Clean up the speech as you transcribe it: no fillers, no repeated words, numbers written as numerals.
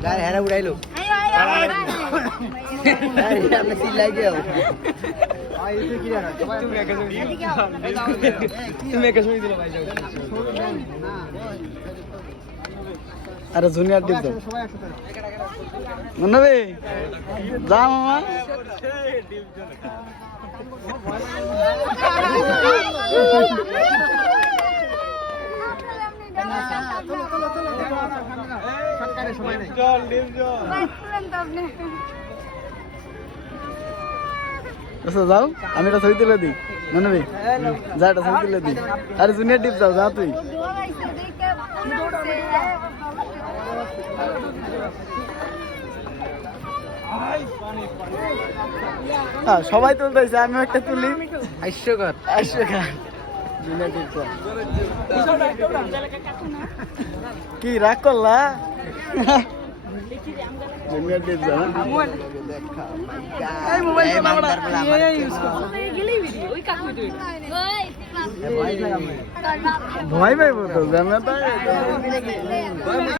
गाड़ी हेरा उड़ाई लो हमने सिलाई के अरे जूनियर टीम तो मुन्ना भाई जा मामा कसं जाऊ आम्ही छवि तुला दी मुन्ना भाई जा छवि तुला दी अरे जूनियर टीम जाऊ जा तुई সবাই তুলতেছে আমি একটা তুলি হাস্যকর কি রাগ করলা ভয় পাইব তো